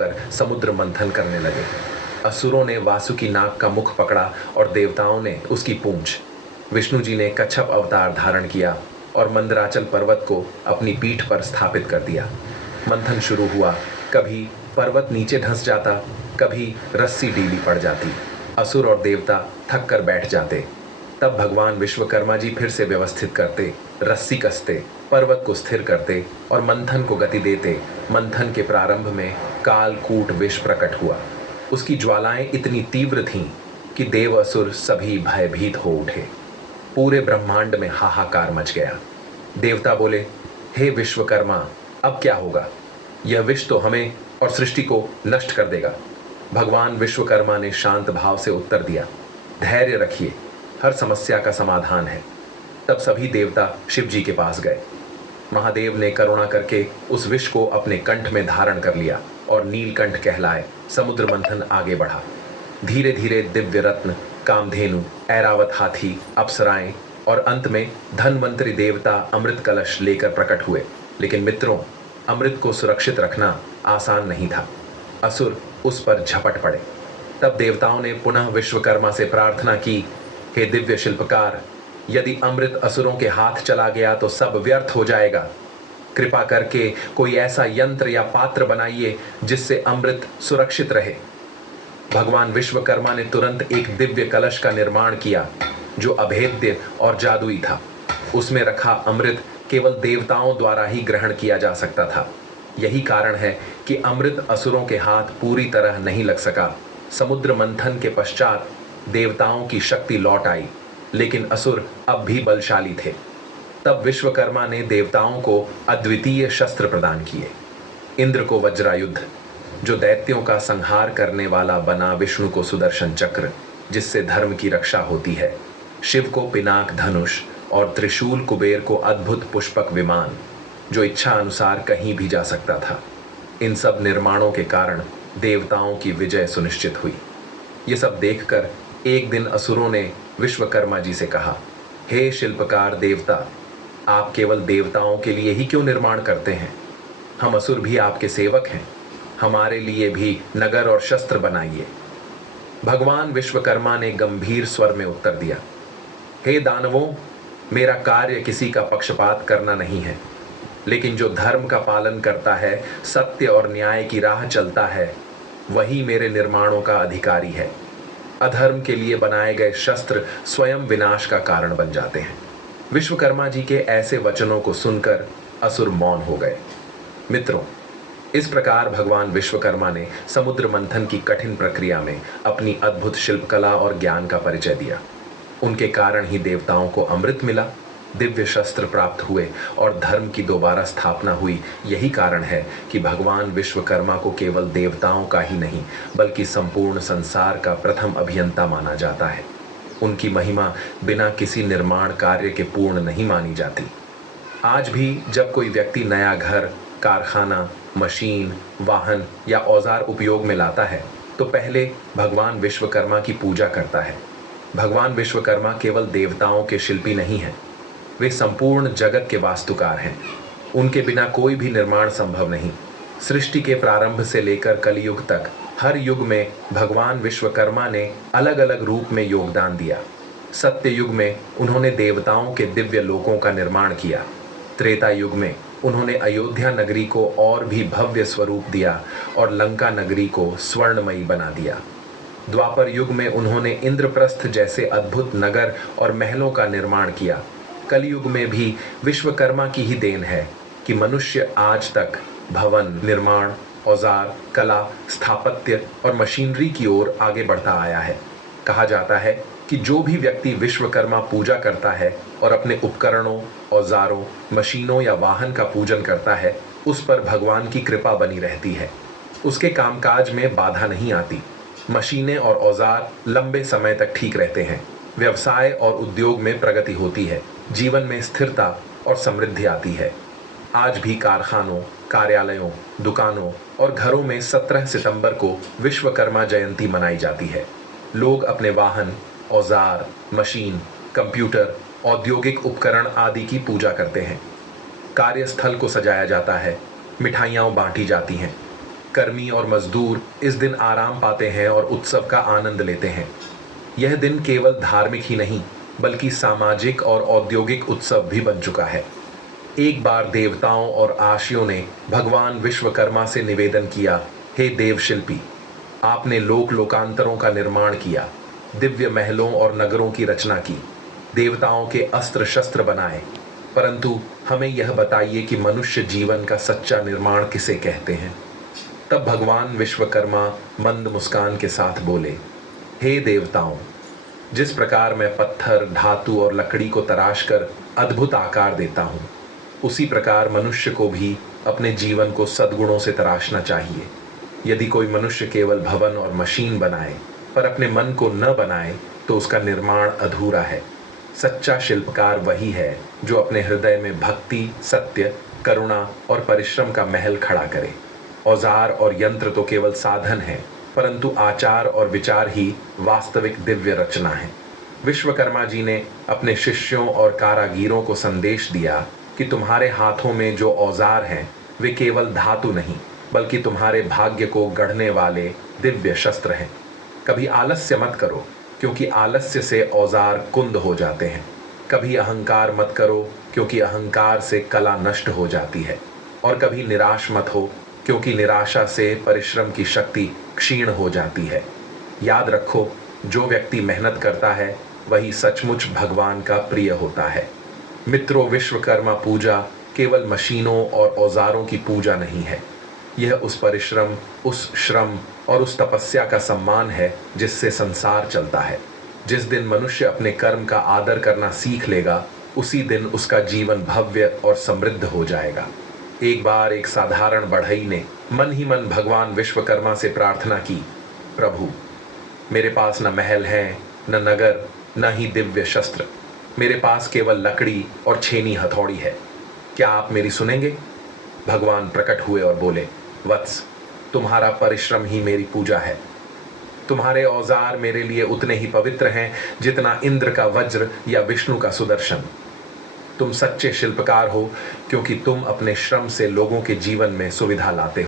होकर समुद्र मंथन करने लगे। असुरों ने वासुकी नाग का मुख पकड़ा और देवताओं ने उसकी पूंछ। विष्णु जी ने कच्छप अवतार धारण किया और मंदराचल पर्वत को अपनी पीठ पर स्थापित कर दिया। मंथन शुरू हुआ। कभी पर्वत नीचे धंस जाता, कभी रस्सी ढीली पड़ जाती। असुर और देवता थक कर बैठ जाते। तब भगवान विश्वकर्मा जी फिर से व्यवस्थित करते, रस्सी कसते, पर्वत को स्थिर करते और मंथन को गति देते। मंथन के प्रारंभ में कालकूट विष प्रकट हुआ। उसकी ज्वालाएं इतनी तीव्र थीं कि देव असुर सभी भयभीत हो उठे। पूरे ब्रह्मांड में हाहाकार मच गया। देवता बोले, हे विश्वकर्मा, अब क्या होगा? यह विष तो हमें और सृष्टि को नष्ट कर देगा। भगवान विश्वकर्मा ने शांत भाव से उत्तर दिया, धैर्य रखिए, हर समस्या का समाधान है। तब सभी देवता शिव जी के पास गए। महादेव ने करुणा करके उस विष को अपने कंठ में धारण कर लिया और नीलकंठ कहलाए समुद्र मंथन आगे बढ़ा। धीरे धीरे दिव्य रत्न, कामधेनु, ऐरावत हाथी, अप्सराएं और अंत में धनवंतरी देवता अमृत कलश लेकर प्रकट हुए। लेकिन मित्रों, अमृत को सुरक्षित रखना आसान नहीं था। असुर उस पर झपट पड़े। तब देवताओं ने पुनः विश्वकर्मा से प्रार्थना की, हे दिव्य शिल्पकार, यदि अमृत असुरों के हाथ चला गया तो सब व्यर्थ हो जाएगा। कृपा करके कोई ऐसा यंत्र या पात्र बनाइए जिससे अमृत सुरक्षित रहे। भगवान विश्वकर्मा ने तुरंत एक दिव्य कलश का निर्माण किया जो अभेद्य और जादुई था। उसमें रखा अमृत केवल देवताओं द्वारा ही ग्रहण किया जा सकता था। यही कारण है कि अमृत असुरों के हाथ पूरी तरह नहीं लग सका। समुद्र मंथन के पश्चात देवताओं की शक्ति लौट आई, लेकिन असुर अब भी बलशाली थे। तब विश्वकर्मा ने देवताओं को अद्वितीय शस्त्र प्रदान किए। इंद्र को वज्रायुध, जो दैत्यों का संहार करने वाला बना विष्णु को सुदर्शन चक्र, जिससे धर्म की रक्षा होती है। शिव को पिनाक धनुष और त्रिशूल कुबेर को अद्भुत पुष्पक विमान, जो इच्छा अनुसार कहीं भी जा सकता था। इन सब निर्माणों के कारण देवताओं की विजय सुनिश्चित हुई। ये सब देखकर एक दिन असुरों ने विश्वकर्मा जी से कहा, हे शिल्पकार देवता, आप केवल देवताओं के लिए ही क्यों निर्माण करते हैं? हम असुर भी आपके सेवक हैं। हमारे लिए भी नगर और शस्त्र बनाइए। भगवान विश्वकर्मा ने गंभीर स्वर में उत्तर दिया, हे दानवों, मेरा कार्य किसी का पक्षपात करना नहीं है, लेकिन जो धर्म का पालन करता है, सत्य और न्याय की राह चलता है, वही मेरे निर्माणों का अधिकारी है। अधर्म के लिए बनाए गए शस्त्र स्वयं विनाश का कारण बन जाते हैं। विश्वकर्मा जी के ऐसे वचनों को सुनकर असुर मौन हो गए। मित्रों, इस प्रकार भगवान विश्वकर्मा ने समुद्र मंथन की कठिन प्रक्रिया में अपनी अद्भुत शिल्पकला और ज्ञान का परिचय दिया। उनके कारण ही देवताओं को अमृत मिला, दिव्य शस्त्र प्राप्त हुए और धर्म की दोबारा स्थापना हुई। यही कारण है कि भगवान विश्वकर्मा को केवल देवताओं का ही नहीं, बल्कि संपूर्ण संसार का प्रथम अभियंता माना जाता है। उनकी महिमा बिना किसी निर्माण कार्य के पूर्ण नहीं मानी जाती। आज भी जब कोई व्यक्ति नया घर, कारखाना, मशीन, वाहन या औजार उपयोग में लाता है, तो पहले भगवान विश्वकर्मा की पूजा करता है। भगवान विश्वकर्मा केवल देवताओं के शिल्पी नहीं हैं, वे संपूर्ण जगत के वास्तुकार हैं। उनके बिना कोई भी निर्माण संभव नहीं। सृष्टि के प्रारंभ से लेकर कलयुग तक हर युग में भगवान विश्वकर्मा ने अलग अलग रूप में योगदान दिया। सत्य युग में उन्होंने देवताओं के दिव्य लोकों का निर्माण किया। त्रेता युग में उन्होंने अयोध्या नगरी को और भी भव्य स्वरूप दिया और लंका नगरी को स्वर्णमयी बना दिया। द्वापर युग में उन्होंने इंद्रप्रस्थ जैसे अद्भुत नगर और महलों का निर्माण किया। कलयुग में भी विश्वकर्मा की ही देन है कि मनुष्य आज तक भवन निर्माण, औजार, कला, स्थापत्य और मशीनरी की ओर आगे बढ़ता आया है। कहा जाता है कि जो भी व्यक्ति विश्वकर्मा पूजा करता है और अपने उपकरणों, औजारों, मशीनों या वाहन का पूजन करता है, उस पर भगवान की कृपा बनी रहती है। उसके कामकाज में बाधा नहीं आती। मशीनें और औजार लंबे समय तक ठीक रहते हैं। व्यवसाय और उद्योग में प्रगति होती है। जीवन में स्थिरता और समृद्धि आती है। आज भी कारखानों, कार्यालयों, दुकानों और घरों में 17 सितंबर को विश्वकर्मा जयंती मनाई जाती है। लोग अपने वाहन, औजार, मशीन, कंप्यूटर, औद्योगिक उपकरण आदि की पूजा करते हैं। कार्यस्थल को सजाया जाता है, मिठाइयाँ बांटी जाती हैं। कर्मी और मजदूर इस दिन आराम पाते हैं और उत्सव का आनंद लेते हैं। यह दिन केवल धार्मिक ही नहीं बल्कि सामाजिक और औद्योगिक उत्सव भी बन चुका है। एक बार देवताओं और आशियों ने भगवान विश्वकर्मा से निवेदन किया, हे देवशिल्पी, आपने लोक लोकांतरों का निर्माण किया, दिव्य महलों और नगरों की रचना की, देवताओं के अस्त्र शस्त्र बनाए, परंतु हमें यह बताइए कि मनुष्य जीवन का सच्चा निर्माण किसे कहते हैं। तब भगवान विश्वकर्मा मंद मुस्कान के साथ बोले, हे देवताओं, जिस प्रकार मैं पत्थर, धातु और लकड़ी को तराश कर अद्भुत आकार देता हूँ, उसी प्रकार मनुष्य को भी अपने जीवन को सद्गुणों से तराशना चाहिए। यदि कोई मनुष्य केवल भवन और मशीन बनाए पर अपने मन को न बनाए तो उसका निर्माण अधूरा है। सच्चा शिल्पकार वही है जो अपने हृदय में भक्ति, सत्य, करुणा और परिश्रम का महल खड़ा करे। औजार और यंत्र तो केवल साधन है, परंतु आचार और विचार ही वास्तविक दिव्य रचना है। विश्वकर्मा जी ने अपने शिष्यों और कारागीरों को संदेश दिया कि तुम्हारे हाथों में जो औजार हैं वे केवल धातु नहीं बल्कि तुम्हारे भाग्य को गढ़ने वाले दिव्य शस्त्र हैं। कभी आलस्य मत करो, क्योंकि आलस्य से औजार कुंद हो जाते हैं। कभी अहंकार मत करो, क्योंकि अहंकार से कला नष्ट हो जाती है। और कभी निराश मत हो, क्योंकि निराशा से परिश्रम की शक्ति क्षीण हो जाती है। याद रखो, जो व्यक्ति मेहनत करता है वही सचमुच भगवान का प्रिय होता है। मित्रों, विश्वकर्मा पूजा केवल मशीनों और औजारों की पूजा नहीं है। यह उस परिश्रम, उस श्रम और उस तपस्या का सम्मान है जिससे संसार चलता है। जिस दिन मनुष्य अपने कर्म का आदर करना सीख लेगा, उसी दिन उसका जीवन भव्य और समृद्ध हो जाएगा। एक बार एक साधारण बढ़ई ने मन ही मन भगवान विश्वकर्मा से प्रार्थना की, प्रभु, मेरे पास न महल है, न नगर, न ही दिव्य शस्त्र। मेरे पास केवल लकड़ी और छेनी हथौड़ी है। क्या आप मेरी सुनेंगे? भगवान प्रकट हुए और बोले, वत्स, तुम्हारा परिश्रम ही मेरी पूजा है। तुम्हारे औजार मेरे लिए उतने ही पवित्र हैं जितना इंद्र का वज्र या विष्णु का सुदर्शन। तुम सच्चे शिल्पकार हो, क्योंकि तुम अपने श्रम से लोगों के जीवन में सुविधा लाते हो।